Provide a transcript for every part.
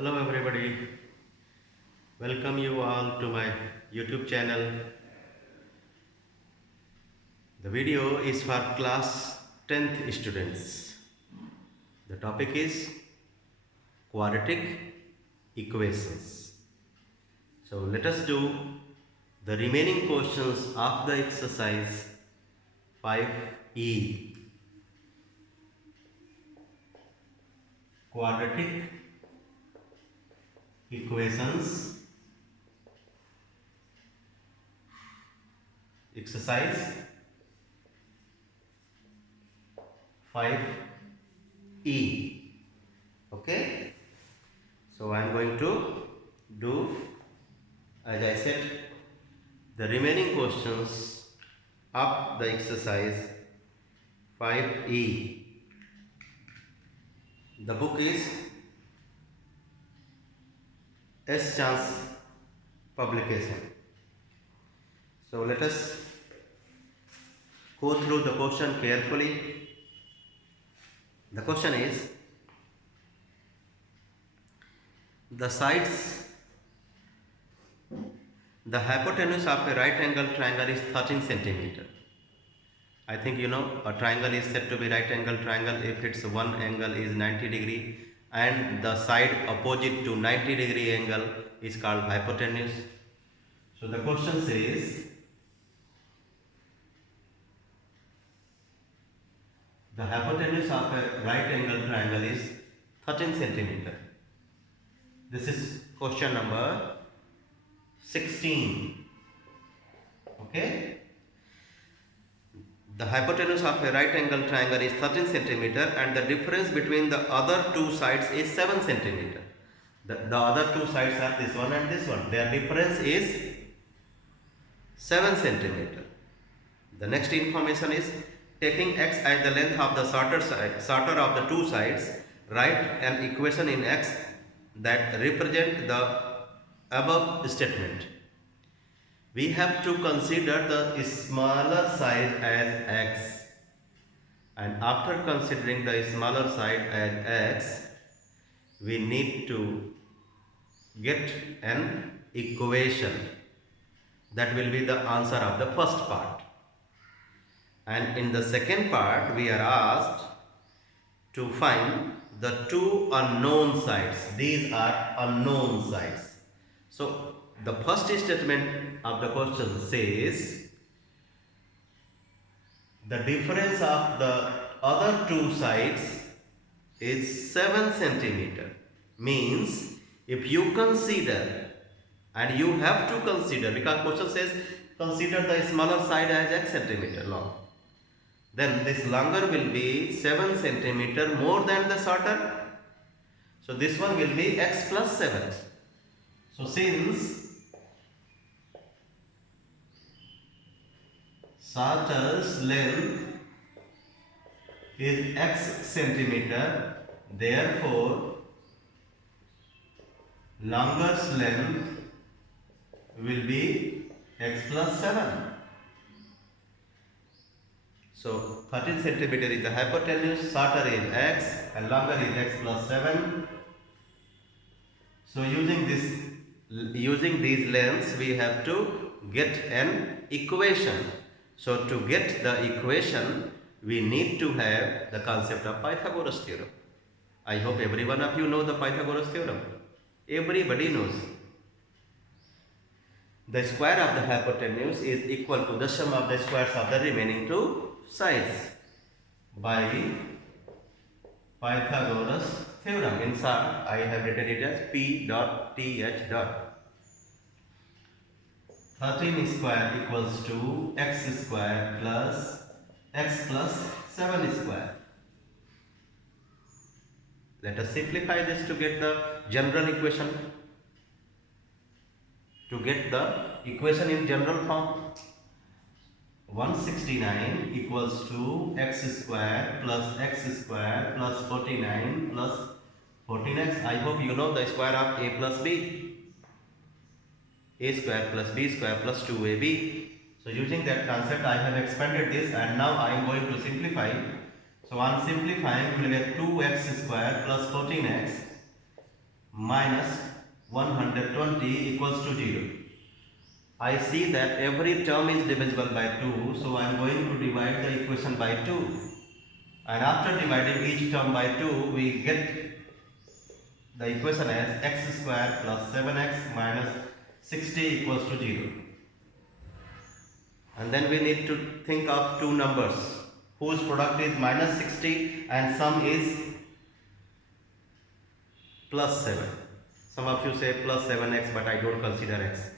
Hello everybody, welcome you all to my YouTube channel. The video is for class 10th students. The topic is quadratic equations. So let us do the remaining questions of the exercise 5E. Quadratic equations exercise 5E. Okay, so I am going to do, as I said, the remaining questions of the exercise 5E. The book is S. Chance publication. So let us go through the question carefully. The question is, the sides, the hypotenuse of a right angle triangle is 13 centimeter. I think you know a triangle is said to be right angle triangle if its one angle is 90 degree and the side opposite to 90 degree angle is called hypotenuse. So the question says, the hypotenuse of a right angle triangle is 13 centimeter. This is question number 16. Okay. The hypotenuse of a right angle triangle is 13 centimeter and the difference between the other two sides is 7 centimeter. The other two sides are this one and this one. Their difference is 7 centimeter. The next information is, taking x as the length of the shorter of the two sides, write an equation in x that represent the above statement. We have to consider the smaller side as x, and after considering the smaller side as x, we need to get an equation that will be the answer of the first part. And in the second part, we are asked to find the two unknown sides. These are unknown sides. So the first statement of the question says, the difference of the other two sides is 7 centimeter. Means if you consider, and you have to consider, because question says consider the smaller side as x centimeter long, then this longer will be 7 centimeter more than the shorter. So this one will be x plus 7. So since shorter's length is x centimeter, therefore longer's length will be x plus 7. So 13 centimeter is the hypotenuse, shorter is x and longer is x plus 7. So using these lengths, we have to get an equation. So to get the equation, we need to have the concept of Pythagoras theorem. I hope every one of you know the Pythagoras theorem. Everybody knows. The square of the hypotenuse is equal to the sum of the squares of the remaining two sides by Pythagoras theorem. In short, I have written it as P dot TH dot. 13 square equals to x square plus x plus 7 square. Let us simplify this to get the general equation. To get the equation in general form, 169 equals to x square plus 49 plus 14x. I hope you know the square of a plus b. A square plus b square plus 2ab. So using that concept, I have expanded this and now I am going to simplify. So on simplifying, we will get 2x square plus 14x minus 120 equals to 0. I see that every term is divisible by 2, so I am going to divide the equation by 2. And after dividing each term by 2, we get the equation as x square plus 7x minus 60 equals to 0. And then we need to think of two numbers whose product is minus 60 and sum is plus 7. Some of you say plus 7x, but I don't consider x.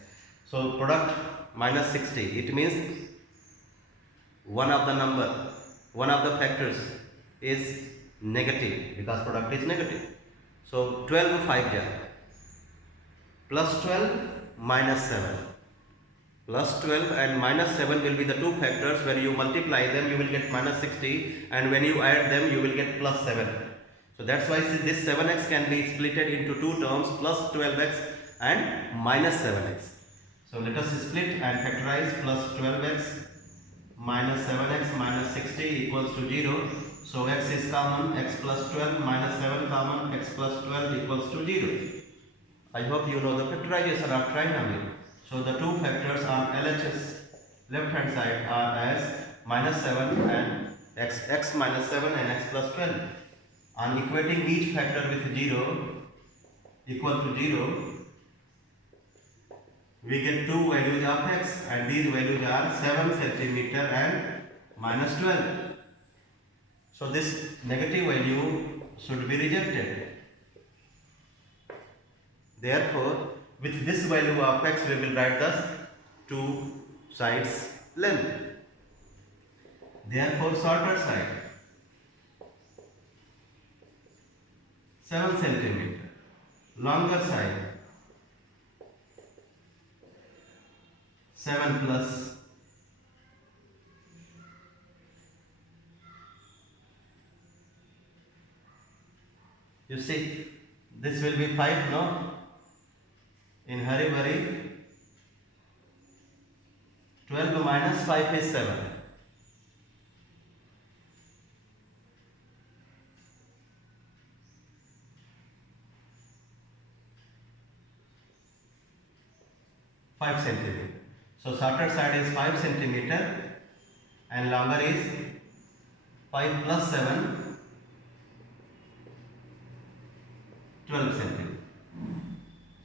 So product minus 60, it means one of the factors is negative because product is negative. So 12 5 ja plus 12 minus 7. Plus 12 and minus 7 will be the two factors. When you multiply them, you will get minus 60, and when you add them, you will get plus 7. So that's why this 7x can be splitted into two terms, plus 12x and minus 7x. So let us split and factorize. Plus 12x minus 7x minus 60 equals to 0. So x is common, x plus 12 minus 7 common, x plus 12 equals to 0. I hope you know the factorization of trinomial. So the two factors on LHS left hand side are as minus 7 and x minus 7 and x plus 12. On equating each factor with 0 equal to 0, we get two values of x, and these values are 7 centimeter and minus 12. So this negative value should be rejected. Therefore, with this value of x, we will write the two sides length. Therefore, shorter side 7 centimeter, longer side 7 plus. You see, this will be 5, no? In hurry, 12 minus 5 is 7. Centimeter. So shorter side is 5 centimeter and longer is 5 plus 7, 12 centimeter.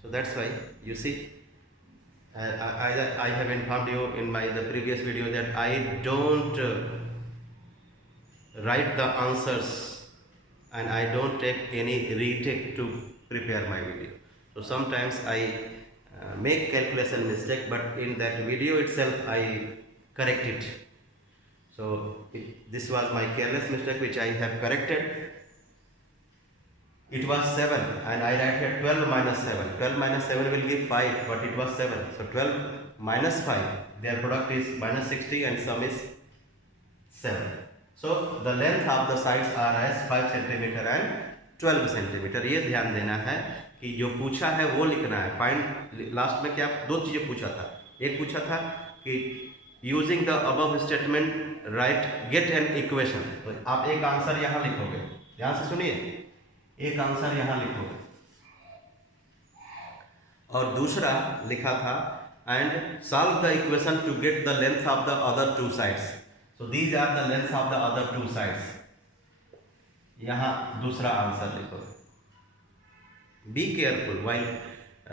So that's why you see, I have informed you in the previous video that I don't write the answers and I don't take any retake to prepare my video. So sometimes I make calculation mistake, but in that video itself I correct it. So this was my careless mistake which I have corrected. It was 7 and I write here 12 minus 7. 12 minus 7 will give 5, but it was 7. So 12 minus 5, their product is minus 60 and sum is 7. So the length of the sides are as 5 centimeter and 12 centimeter. ये ध्यान देना है कि जो पूछा है वो लिखना है. फाइंड लास्ट में क्या दो चीज़ें पूछा था. एक पूछा था कि using the above statement right get an equation. तो आप एक आंसर यहाँ लिखोगे. यहाँ से सुनिए, एक आंसर यहाँ लिखोगे और दूसरा लिखा था and solve the equation to get the length of the other two sides. So these are the length of the other two sides. यहाँ दूसरा आंसर लिखोगे. Be careful while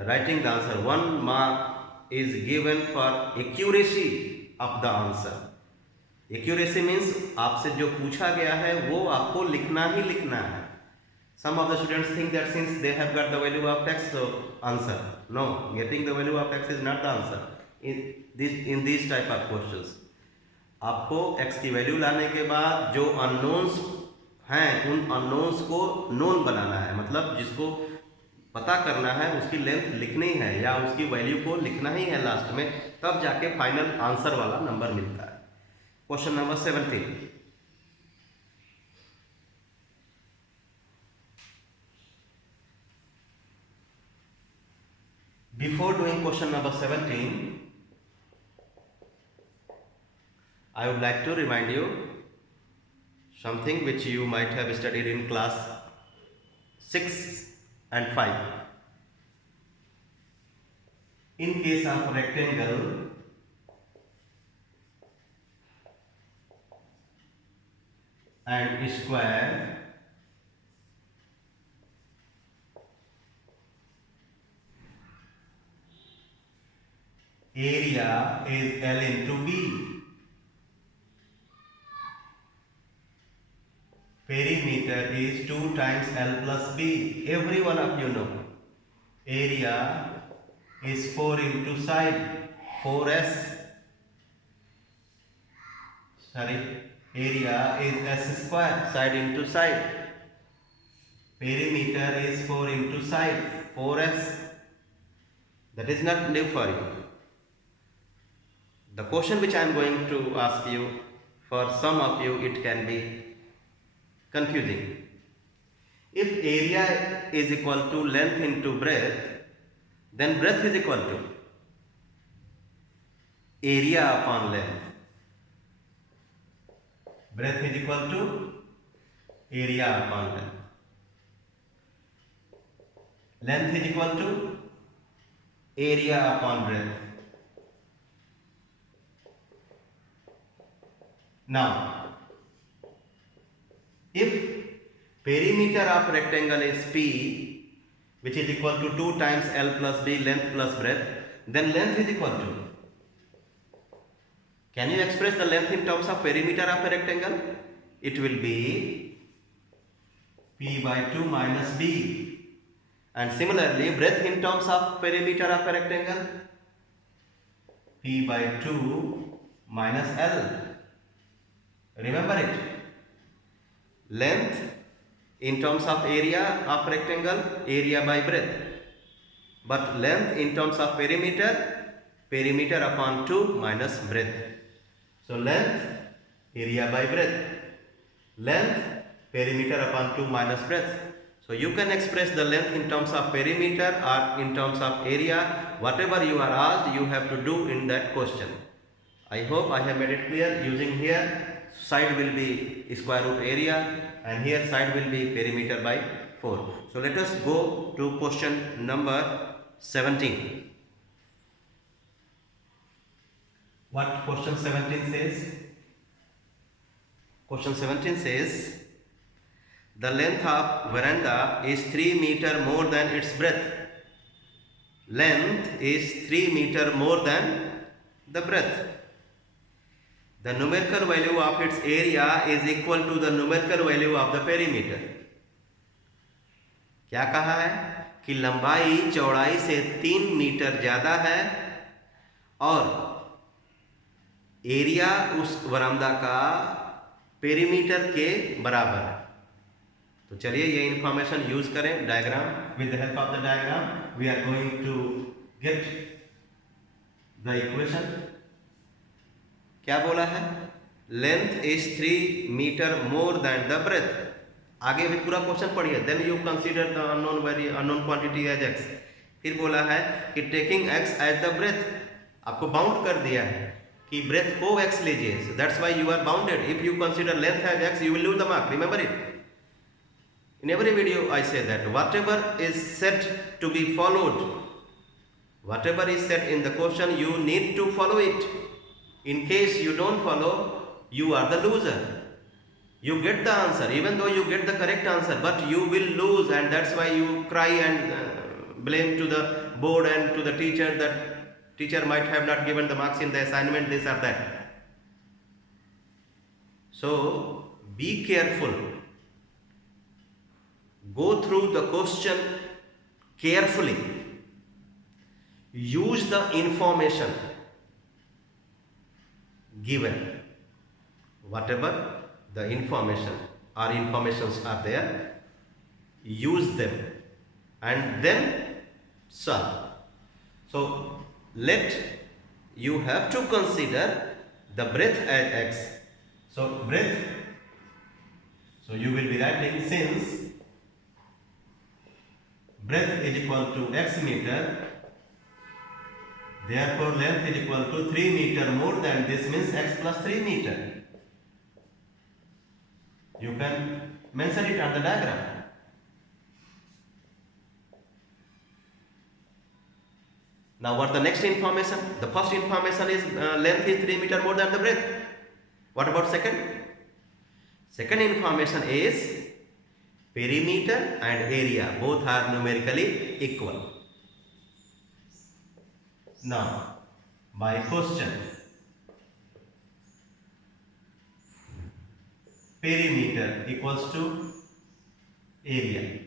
writing the answer. 1 mark is given for accuracy of the answer. Accuracy means आपसे जो पूछा गया है वो आपको लिखना ही लिखना है. Some of the students think that since they have got the value of x, so answer. No, getting the value of x is not the answer. In these type of questions, आपको x की value लाने के बाद जो unknowns हैं उन unknowns को known बनाना है. मतलब जिसको पता करना है उसकी लेंथ लिखनी है या उसकी वैल्यू को लिखना ही है लास्ट में, तब जाके फाइनल आंसर वाला नंबर मिलता है. Question number 17. Before doing question number 17, I would like to remind you something which you might have studied in class 6 and 5. In case of rectangle, and square, area is L into B. Perimeter is 2 times L plus B. Every one of you know. Area is 4 into side, 4S. Sorry, area is S square, side into side. Perimeter is 4 into side, 4S. That is not new for you. The question which I am going to ask you, for some of you it can be confusing. If area is equal to length into breadth, then breadth is equal to area upon length. Breadth is equal to area upon length. Length is equal to area upon breadth. Now, if perimeter of rectangle is P, which is equal to 2 times L plus B, length plus breadth, then length is equal to, can you express the length in terms of perimeter of a rectangle? It will be P by 2 minus B. And similarly, breadth in terms of perimeter of a rectangle, P by 2 minus L. Remember it. Length in terms of area of rectangle, area by breadth. But length in terms of perimeter, perimeter upon 2 minus breadth. So length, area by breadth. Length, perimeter upon 2 minus breadth. So you can express the length in terms of perimeter or in terms of area. Whatever you are asked, you have to do in that question. I hope I have made it clear. Using here, side will be square root area and here side will be perimeter by 4. So let us go to question number 17. What question 17 says? Question 17 says, the length of veranda is 3 meter more than its breadth. Length is 3 meter more than the breadth. The numerical value of its area is equal to the numerical value of the perimeter. क्या कहा है कि लंबाई चौड़ाई से 3 metre ज़्यादा है और एरिया उस वरामदा का पेरीमीटर के बराबर है. तो चलिए ये इंफॉर्मेशन यूज करें. Diagram, with the help of the diagram we are going to get the equation. क्या बोला है? Length is 3 metre more than the breadth. आगे भी पूरा क्वेश्चन पढ़िए. Then you consider the unknown quantity as x. फिर बोला है कि taking x as the breadth. आपको बाउंड कर दिया है कि ब्रेथ को एक्स लीजिए. That's why you are bounded. If you consider length as x, you will lose the mark. Remember it. In every video I say that whatever is said to be followed, whatever is said in the question, you need to follow it. In case you don't follow, you are the loser. You get the answer, even though you get the correct answer, but you will lose, and that's why you cry and blame to the board and to the teacher that teacher might have not given the marks in the assignment, this or that. So be careful. Go through the question carefully. Use the information given. Whatever the information or informations are there, use them and then solve. So let you have to consider the breadth as x. So breadth, so you will be writing since breadth is equal to x meter, therefore length is equal to 3 meter more than this, means x plus 3 meter. You can mention it on the diagram. Now what the next information? The first information is length is 3 meter more than the breadth. What about second? Second information is perimeter and area, both are numerically equal. Now, by question, perimeter equals to area.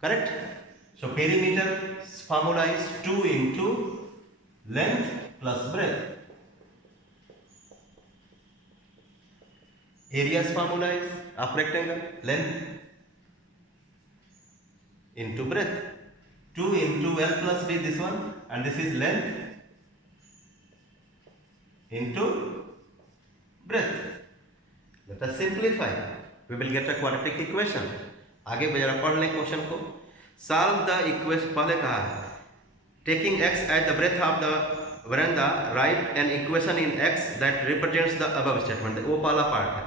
Correct? So, perimeter's formula is 2 into length plus breadth. Area's formula is of rectangle, length into breadth. 2 into L plus B, this one, and this is length into breadth. Let us simplify. We will get a quadratic equation. आगे जरा पढ़ लें question को. Solve the equation. पहले कहा है taking x as the breadth of the veranda, write an equation in x that represents the above statement. वो पहला पार्ट है.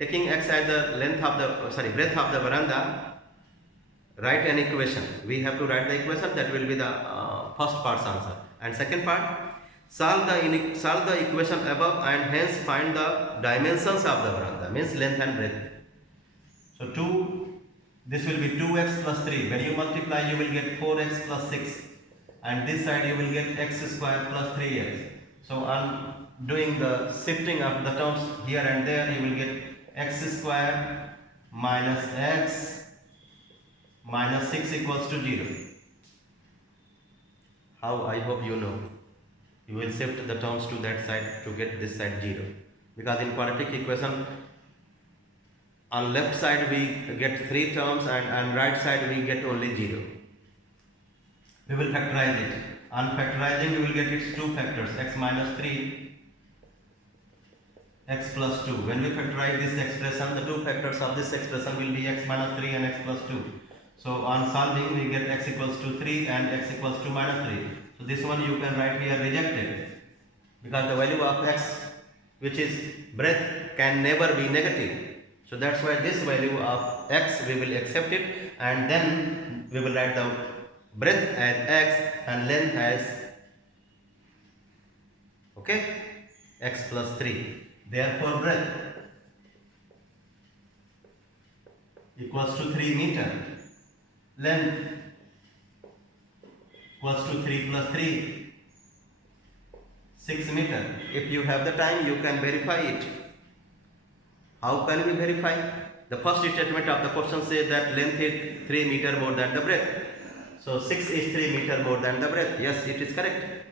Taking x as the length of the breadth of the veranda, write an equation. We have to write the equation, that will be the first part's answer. And second part, solve the equation above and hence find the dimensions of the veranda, means length and breadth. So this will be 2x plus 3. When you multiply, you will get 4x plus 6, and this side you will get x square plus 3x. So on doing the shifting of the terms here and there, you will get x square minus x minus 6 equals to 0. How? I hope you know. You will shift the terms to that side to get this side 0. Because in quadratic equation, on left side we get 3 terms and right side we get only 0. We will factorize it. On factorizing, we will get its 2 factors, x minus 3, x plus 2. When we factorize this expression, the 2 factors of this expression will be x minus 3 and x plus 2. So on solving, we get x equals to 3 and x equals to minus 3. So this one you can write here rejected, because the value of x, which is breadth, can never be negative. So that's why this value of x we will accept it, and then we will write the breadth as x and length as x plus 3. Therefore breadth equals to 3 meter, length equals to 3 plus 3, 6 meter. If you have the time, you can verify it. How can we verify? The first statement of the question says that length is 3 meter more than the breadth. So 6 is 3 meter more than the breadth. Yes, it is correct.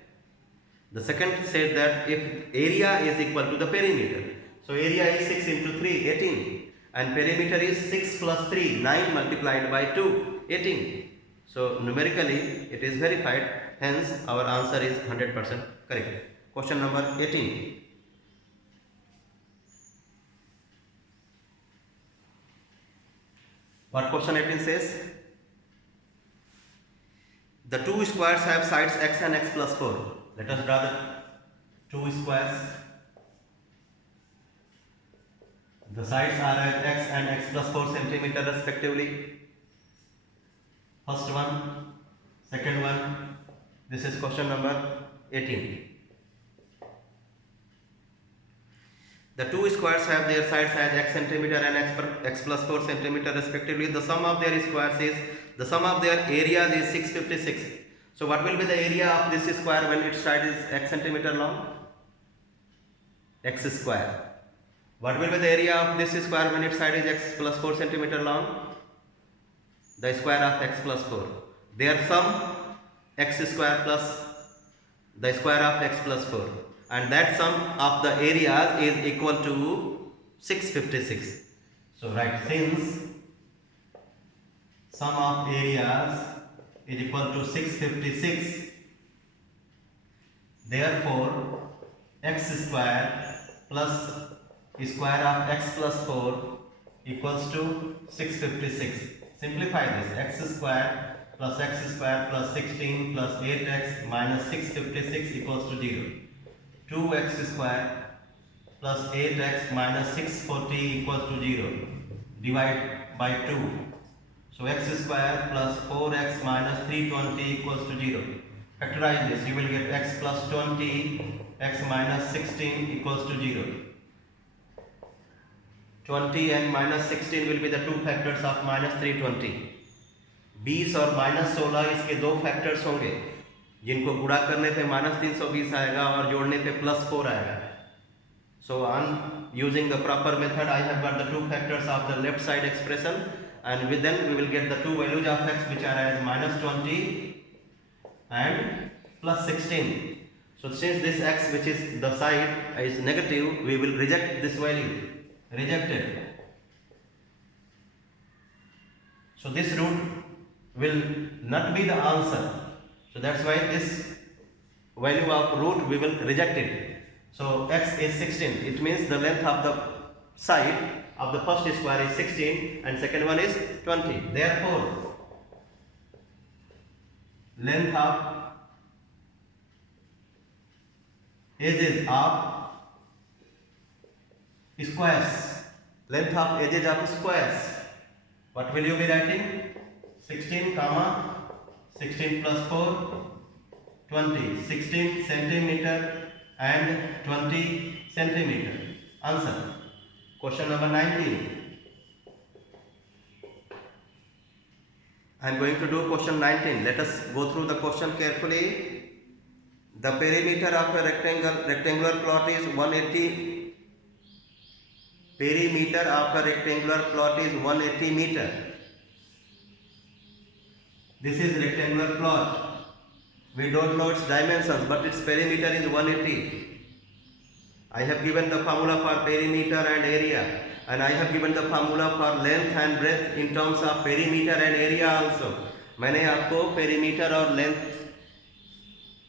The second said that if area is equal to the perimeter. So area is 6 into 3, 18. And perimeter is 6 plus 3, 9 multiplied by 2, 18. So numerically it is verified. Hence our answer is 100% correct. Question number 18. What question 18 says? The two squares have sides x and x plus 4. Let us draw the two squares. The sides are at x and x plus 4 centimeter respectively. First one, second one. This is question number 18. The two squares have their sides as x centimeter and x plus 4 centimeter respectively. The sum of their squares is, the sum of their areas is 656. So what will be the area of this square when its side is x centimeter long? X square. What will be the area of this square when its side is x plus 4 centimeter long? The square of x plus 4. Their sum x square plus the square of x plus 4. And that sum of the areas is equal to 656. So write, since sum of areas is equal to 656, therefore x square plus square of x plus 4 equals to 656. Simplify this. X square plus 16 plus 8x minus 656 equals to 0. 2x square plus 8x minus 640 equals to 0. Divide by 2. So x square plus 4x minus 320 equals to 0. Factorize this, you will get x plus 20, x minus 16 equals to 0. 20 and minus 16 will be the two factors of minus 320. 20 और minus 16 इसके दो factors होंगे जिनको गुणा करने पे minus 320 आएगा और जोड़ने पे प्लस 4 आएगा. So on using the proper method, I have got the two factors of the left side expression, and with then we will get the two values of x which are as minus 20 and plus 16. So since this x which is the side is negative, we will reject this value. Rejected. So this root will not be the answer. So that's why this value of root we will reject it. So x is 16. It means the length of the side of the first square is 16 and second one is 20. Therefore, length of edges of squares. Length of edges of squares. What will you be writing? 16 comma 16 plus 4 20. 16 centimeter and 20 centimeter. Answer. Question number 19. I am going to do question 19. Let us go through the question carefully. The perimeter of a rectangular plot is 180. Perimeter of a rectangular plot is 180 meter. This is rectangular plot. We don't know its dimensions, but its perimeter is 180. I have given the formula for perimeter and area, and I have given the formula for length and breadth in terms of perimeter and area also. मैंने आपको perimeter और length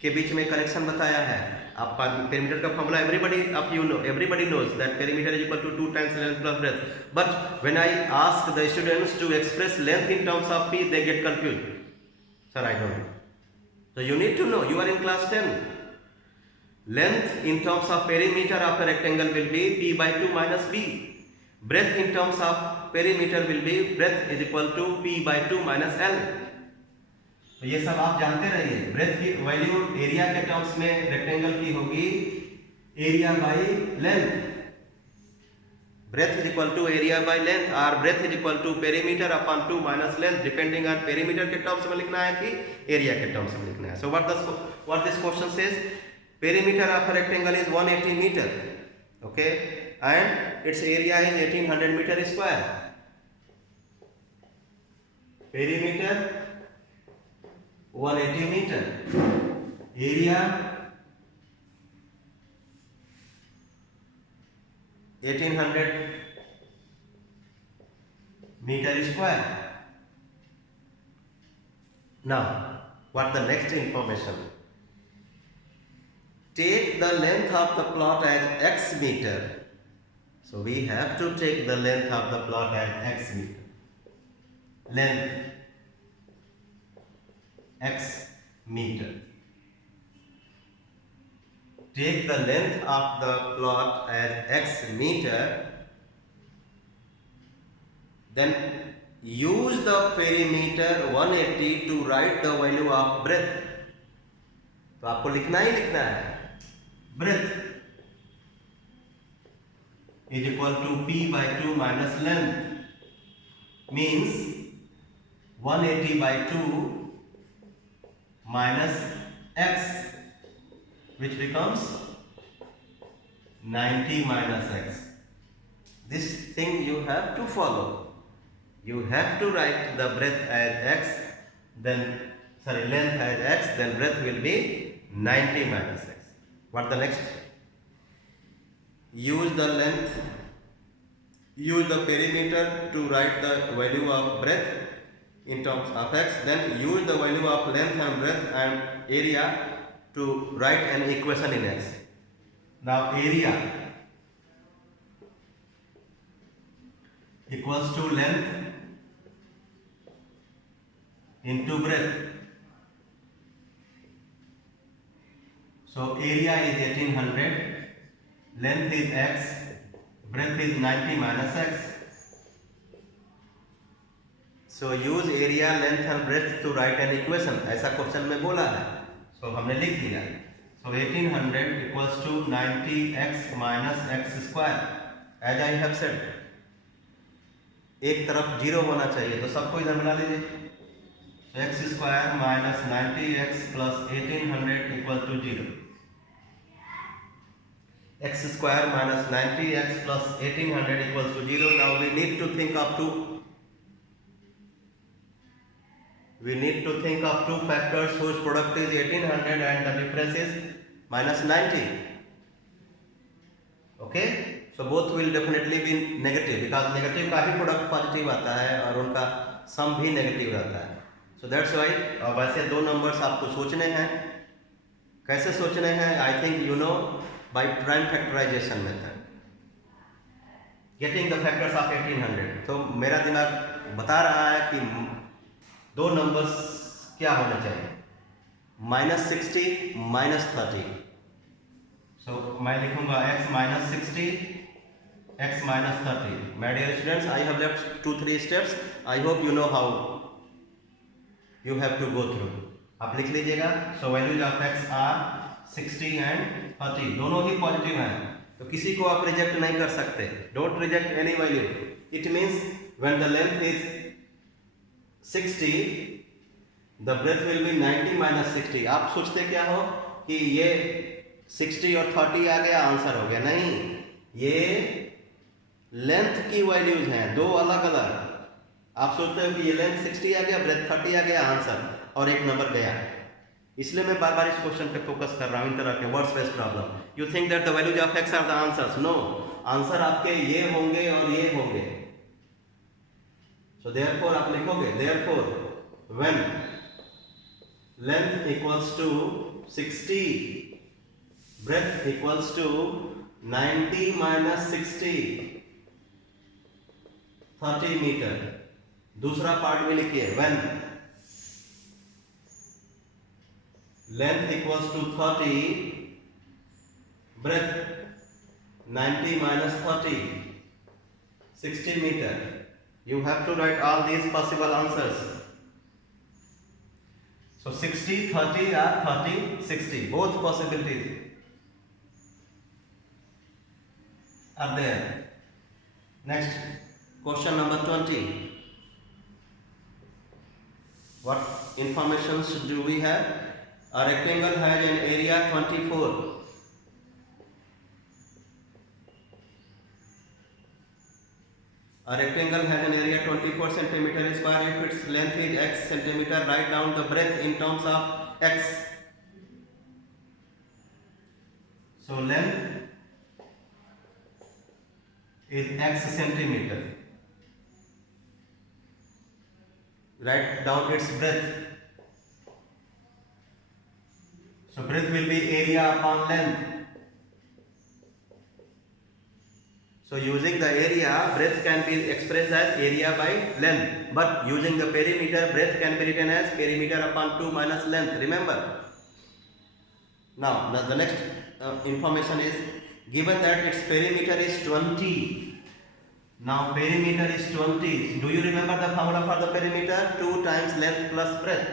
के बीच में connection बताया है. आप perimeter का formula everybody knows that perimeter is equal to 2 times length plus breadth. But when I ask the students to express length in terms of p, they get confused. Sir, I don't know. So you need to know. You are in class 10. Length in terms of perimeter of a rectangle will be p by 2 minus b. Breadth in terms of perimeter will be breadth is equal to p by 2 minus l. तो ये सब आप जानते रहिए. Breadth की value area के terms में rectangle की होगी area by length. Breadth is equal to area by length और breadth is equal to perimeter upon 2 minus length, depending on perimeter के टर्म्स में लिखना है कि एरिया के टर्म्स में लिखना है. So what this question says, perimeter of a rectangle is 180 metre, okay, and it's area is 1800 metre square. Perimeter 180 meter, area 1800 meter square. Now, what the next information? Take the length of the plot as x meter. So we have to take the length of the plot as x meter. Length x meter. Take the length of the plot as x meter, then use the perimeter 180 to write the value of breadth. तो आपको लिखना ही लिखना है. Breadth is equal to p by 2 minus length, means 180 by 2 minus x, which becomes 90 minus x. This thing you have to follow. You have to write the breadth as x, then length as x, then breadth will be 90 minus x. What the next? Use the length, use the perimeter to write the value of breadth in terms of x, then use the value of length and breadth and area to write an equation in x. Now area equals to length into breadth. So area is 1800, length is x, breadth is 90 minus x. So use area length and breadth to write an equation, ऐसा question में बोला है। So हमने लिख दिया। So 1800 equals to 90x minus x square, as I have said. एक तरफ zero होना चाहिए, तो सबको इधर मिला लीजिए। X square minus 90x plus 1800 equal to 0। x square minus 90x plus 1800 equals to 0. Now we need to think of two factors whose product is 1800 and the difference is minus 90. Okay, so both will definitely be negative because negative का ही product positive आता है और उनका sum भी negative रहता है। So that's why वैसे दो numbers आपको सोचने हैं। कैसे सोचने हैं? I think you know by prime factorization method, getting the factors of 1800। तो मेरा दिमाग बता रहा है कि दो नंबर्स क्या होने चाहिए, -60 -30। सो मैं लिखूंगा x minus 60 x minus 30। My dear students, I have left 2-3 steps. I hope you know how you have to go through. आप लिख लीजिएगा। So values of x are 60 and 30, दोनों ही पॉजिटिव हैं, तो किसी को आप रिजेक्ट नहीं कर सकते। Don't reject any value. It means when the length is 60 the breadth will be 90 minus 60। आप सोचते क्या हो कि ये 60 और 30 आ गया आंसर हो गया, नहीं, ये लेंथ की वैल्यूज हैं, दो अलग अलग। आप सोचते हो कि ये लेंथ 60 आ गया, ब्रेथ 30 आ गया, आंसर और एक नंबर गया। इसलिए मैं बार बार इस क्वेश्चन पे फोकस कर रहा हूं, इन तरह के words based problem. You think that the values of x are the answers, no, answer आपके ये होंगे और ये होंगे। सो देयरफॉर आप लिखोगे, therefore when length equals to 60 breadth equals to 90 minus 60 30 metre. दूसरा पार्ट में लिखिए, when length equals to 30 breadth 90 minus 30 60 meter. You have to write all these possible answers. So 60 30 or 30 60, both possibilities are there. Next, question number 20. What informations do we have? A rectangle has an area 24. A rectangle has an area 24 centimeter square. If its length is x centimeter, write down the breadth in terms of x. So length is x centimeter. Write down its breadth. So breadth will be area upon length. So using the area, breadth can be expressed as area by length. But using the perimeter, breadth can be written as perimeter upon 2 minus length. Remember. Now the next information is given that its perimeter is 20. Now perimeter is 20. Do you remember the formula for the perimeter? 2 times length plus breadth.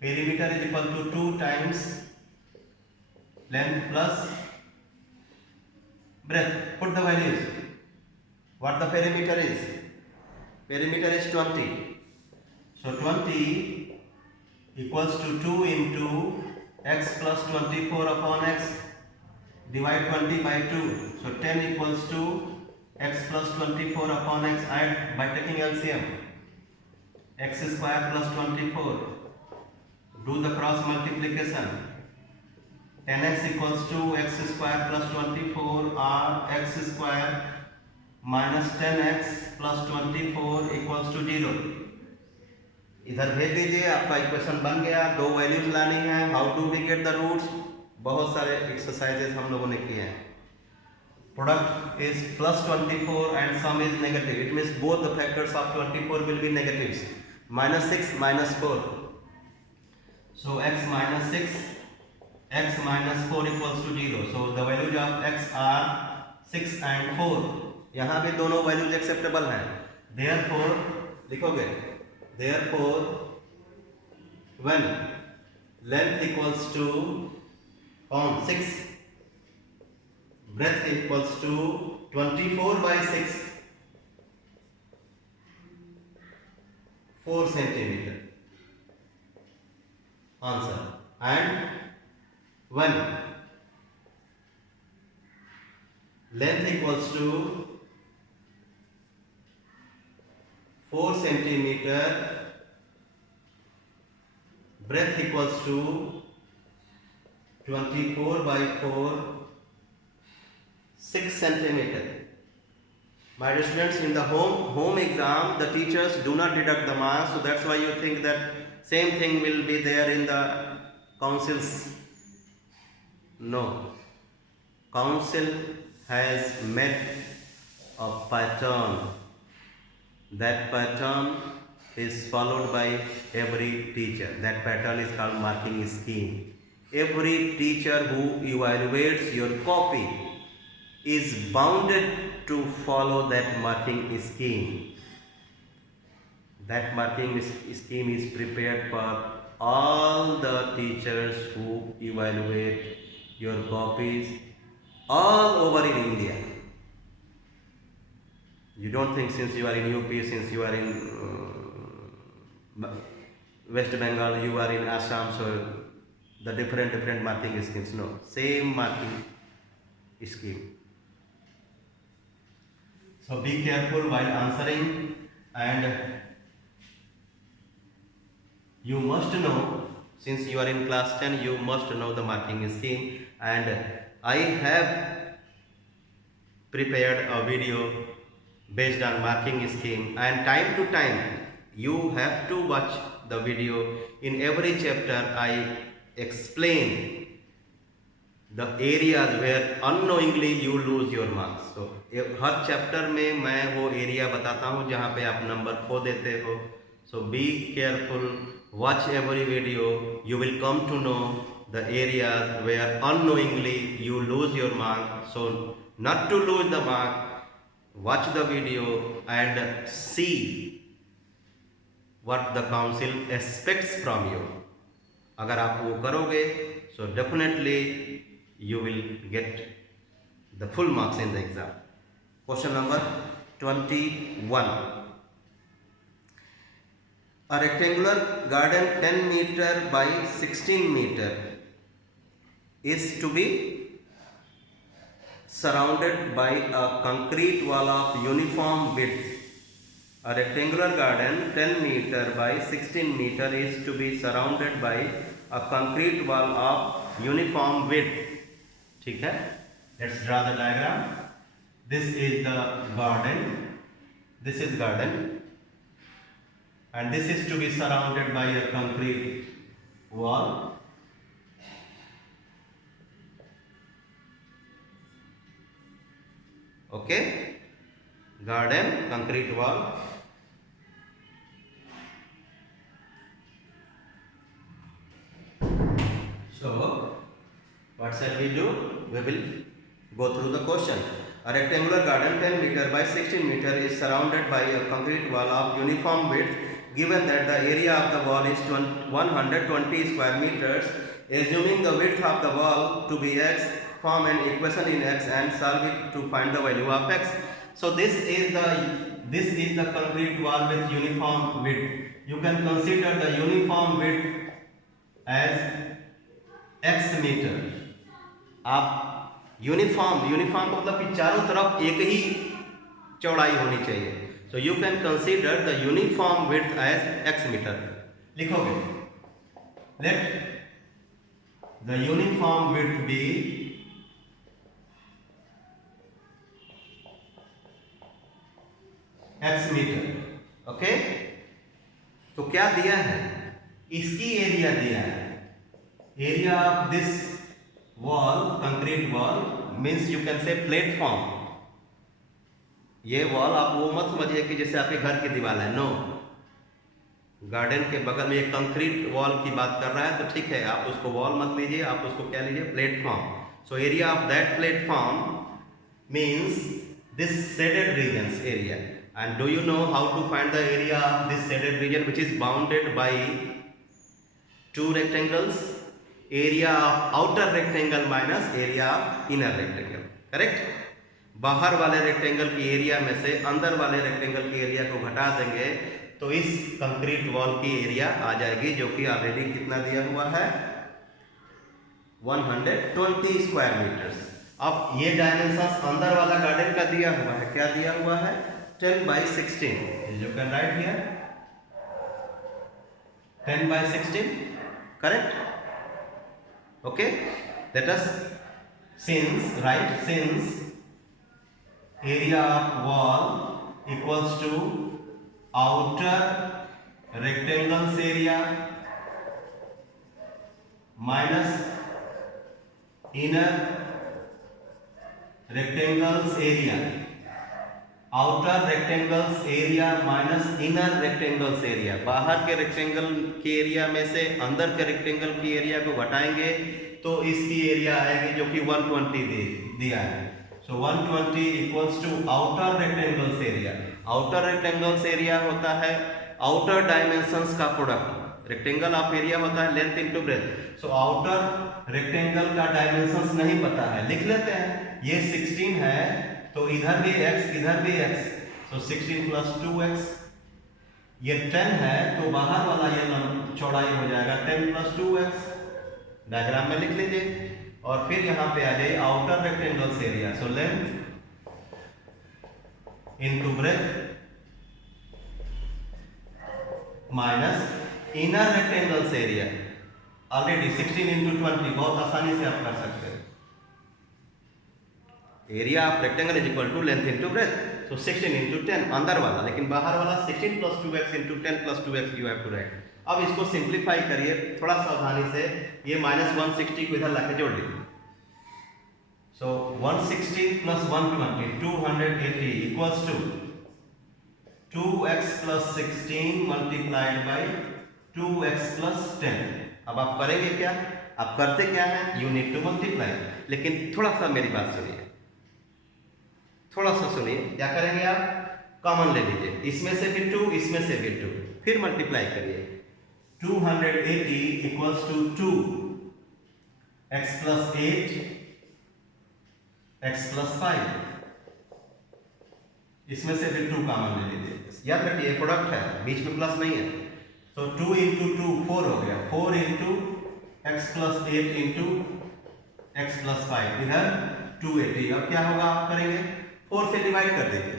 Perimeter is equal to 2 times length plus breadth. Put the values. What the perimeter is? Perimeter is 20. So 20 equals to 2 into x plus 24 upon x. Divide 20 by 2. So 10 equals to x plus 24 upon x. Add by taking LCM. X square plus 24. Do the cross multiplication. 10x equals to x square plus 24 or x square minus 10x plus 24 equals to 0. इधर भेज दीजिए, आपका equation बन गया। दो values लानी है। How do we get the roots? बहुत सारे एक्सरसाइजेस हम लोगों ने किए हैं। Product is plus 24 and sum is negative. It means both the factors of 24 will be negatives. -6 -4. So x minus 6, x minus 4 equals to 0. So the values of x are 6 and 4. यहाँ भी दोनों values acceptable हैं। therefore लिखोगे, therefore when length equals to count 6, breadth equals to 24 by 6, 4 centimeter. Answer. And when length equals to 4 centimeter, breadth equals to 24 by 4, 6 centimeter. My dear students, in the home exam, the teachers do not deduct the marks, so that's why you think that same thing will be there in the councils. No. Council has made a pattern. That pattern is followed by every teacher. That pattern is called marking scheme. Every teacher who evaluates your copy is bounded to follow that marking scheme. That marking scheme is prepared for all the teachers who evaluate your copies all over in India. You don't think since you are in UP, since you are in West Bengal, you are in Assam, so the different marking schemes. No, same marking scheme. So be careful while answering, and you must know, since you are in class 10, you must know the marking scheme, and I have prepared a video based on marking scheme, and time to time you have to watch the video. In every chapter I explain the areas where unknowingly you lose your marks. So her chapter में मैं वो area बताता हूँ जहाँ पे आप number खो देते हो. So be careful, watch every video, you will come to know the areas where unknowingly you lose your mark. So not to lose the mark, watch the video and see what the council expects from you. अगर आप वो करोगे, so definitely you will get the full marks in the exam. Question number 21. A rectangular garden 10 meter by 16 meter is to be surrounded by a concrete wall of uniform width. A rectangular garden 10 meter by 16 meter is to be surrounded by a concrete wall of uniform width. ठीक है? Let's draw the diagram. This is the garden. This is garden, and this is to be surrounded by a concrete wall. Okay? Garden, concrete wall. So, what shall we do? We will go through the question. A rectangular garden 10 meter by 16 meter is surrounded by a concrete wall of uniform width. Given that the area of the wall is 120 square meters, assuming the width of the wall to be x, form an equation in x and solve it to find the value of x. So this is the concrete wall with uniform width. You can consider the uniform width as x meter. आप uniform का मतलब कि चारों तरफ एक ही चौड़ाई होनी चाहिए. So you can consider the uniform width as x metre. लिखोगे, let the uniform width be x metre. Okay, तो क्या दिया है? इसकी एरिया दिया है. Area of this wall, concrete wall means you can say platform. ये वॉल आप वो मत समझिए कि जैसे आपके घर की दीवार है. नो, गार्डन के बगल में एक कंक्रीट वॉल की बात कर रहा है, तो ठीक है, आप उसको वॉल मत लीजिए, आप उसको क्या लीजिए? Platform. So area of that platform means this shaded regions area. And do you know how to find the area of this shaded region which is bounded by two rectangles? Area of outer rectangle minus area of inner rectangle. Correct? बाहर वाले rectangle की area में से अंदर वाले rectangle की area को घटा देंगे तो इस कंक्रीट वॉल की एरिया आ जाएगी, जो कि ऑलरेडी कितना दिया हुआ है, 120 स्क्वायर मीटर्स। अब ये डायमेंशन अंदर वाला गार्डन का दिया हुआ है, क्या दिया हुआ है, 10/16। You can write here 10/16, correct? Okay, let us since area of wall equals to outer rectangles area minus inner rectangles area, outer rectangles area minus inner rectangles area, बाहर के रेक्टेंगल के एरिया में से अंदर के रेक्टेंगल की area को घटाएंगे तो इसकी एरिया आएगी जो कि 120 दिया है। So 120 equals to outer rectangles area. Outer rectangles area होता है आउटर डायमेंशंस का प्रोडक्ट। रेक्टेंगल ऑफ एरिया होता है length into breadth. So outer rectangle का डायमेंशंस नहीं पता है, लिख लेते हैं। ये 16 है तो इधर भी x इधर भी x, सो 16 + 2x। ये 10 है तो बाहर वाला ये चौड़ाई हो जाएगा 10 + 2x। डायग्राम में लिख लीजिए और फिर यहाँ पे आ जाइए outer rectangles area. So length into breath minus inner rectangles area. Already 16 × 20 बहुत आसानी से आप कर सकते हैं। Area of rectangle is equal to length into breadth. So 16 × 10 अंदर वाला, लेकिन बाहर वाला 16 + 2x × 10 + 2x you have to right. अब इसको सिंप्लीफाई करिए थोड़ा सावधानी से। ये -160 को इधर लाके जोड़ लीजिए। So 160 + 120 280 equals to 2x + 16 multiplied by 2x + 10। अब आप करेंगे क्या, आप करते क्या है, यू नीड टू मल्टीप्लाई। लेकिन थोड़ा सा मेरी बात सुनिए, थोड़ा सा सुनिए। क्या करेंगे आप, कॉमन ले लीजिए, इसमें से भी 2 इसमें से भी 2, फिर मल्टीप्लाई करिए। 280 इक्वल्स टू 2x + 8 x + 5, इसमें से फिर 2 कॉमन ले लीजिए। याद रखिए ये प्रोडक्ट है, बीच में प्लस नहीं है। तो 2 × 2 4 हो गया, 4 × x + 8 × x + 5, इधर 280। अब क्या होगा, आप करेंगे 4 से डिवाइड कर दीजिए।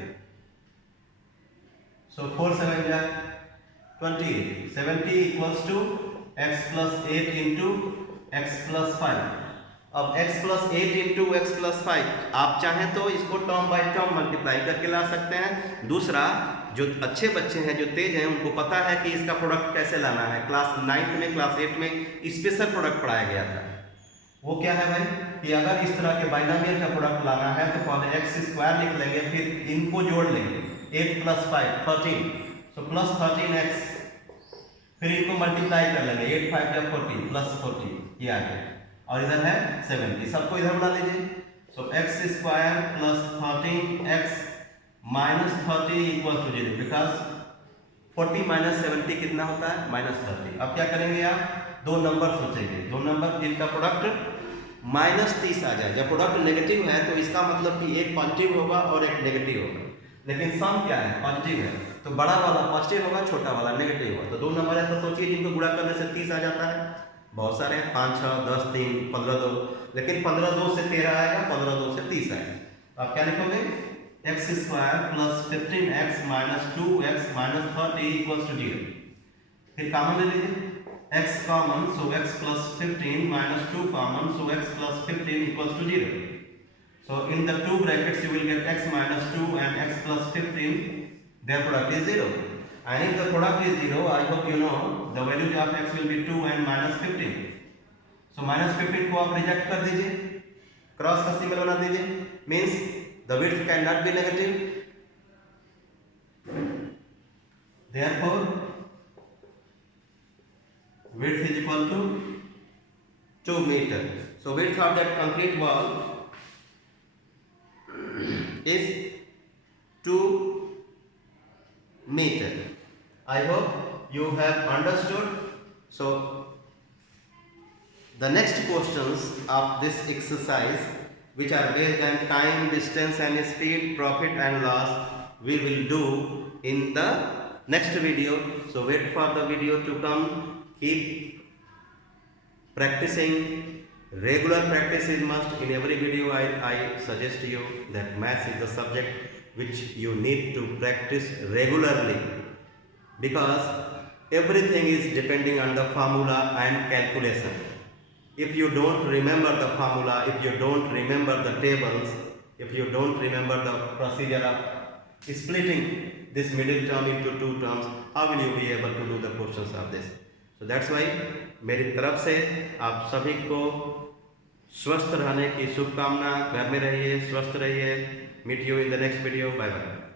सो 4 7 जा 28, 70 इक्वल्स टू x + 8 × x + 5। अब x + 8 × x + 5 आप चाहें तो इसको टर्म बाय टर्म मल्टीप्लाई करके ला सकते हैं। दूसरा, जो अच्छे बच्चे हैं, जो तेज हैं, उनको पता है कि इसका प्रोडक्ट कैसे लाना है। क्लास 9 में क्लास 8 में स्पेशल प्रोडक्ट पढ़ाया गया था। वो क्या है भाई, कि अगर इस तरह के बाइनोमियल का प्रोडक्ट लाना है तो पहले x² लिख लेंगे, फिर इनको जोड़ लेंगे। 8 + 5 13, सो +13x, फिर इनको मल्टीप्लाई कर लेंगे। 8 5 = 40 +40, ये आ गया। और इधर है 70, सबको इधर बना लीजिए। सो x² + 13x - 30 = 0, बिकॉज 40 - 70 कितना होता है, -30। अब क्या करेंगे आप, दो नंबर सोचेंगे, दो नंबर जिनका प्रोडक्ट -30 आ जाए। जब प्रोडक्ट नेगेटिव है तो इसका मतलब कि एक पॉजिटिव होगा और एक नेगेटिव होगा। लेकिन सम क्या है, पॉजिटिव है, तो बड़ा वाला पॉजिटिव होगा, छोटा वाला नेगेटिव होगा। तो दो नंबर ऐसा सोचिए जिनको गुणा करने से 30 आ जाता है। बहुत सारे हैं, 5 6 10 3 15 2, लेकिन 15 2 से 13 आएगा, 15 2 से 30 आएगा। आप क्या लिखोगे, x² + 15x - 2x - 30 = 0। फिर कॉमन ले लीजिए, x common, so x + 15 - 2 common, so x + 15 = 0। So in the two brackets you will get x - 2 and x + 15, their product is 0. And if the product is 0, I hope you know the value of x will be 2 and -15. So -15 को आप reject कर दीजिए, cross का symbol बना दीजिए, means the width cannot be negative. Therefore width is equal to 2 meter. So width of that concrete wall is 2 I hope you have understood. So the next questions of this exercise, which are based on time, distance and speed, profit and loss, we will do in the next video. So wait for the video to come. Keep practicing. Regular practice is must. In every video I suggest to you that maths is the subject which you need to practice regularly, because everything is depending on the formula and calculation. If you don't remember the formula, if you don't remember the tables, if you don't remember the procedure of splitting this middle term into two terms, how will you be able to do the questions of this? So that's why मेरी तरफ से आप सभी को स्वस्थ रहने की शुभकामना। घर में रहिए, स्वस्थ रहिए। Meet you in the next video. Bye bye.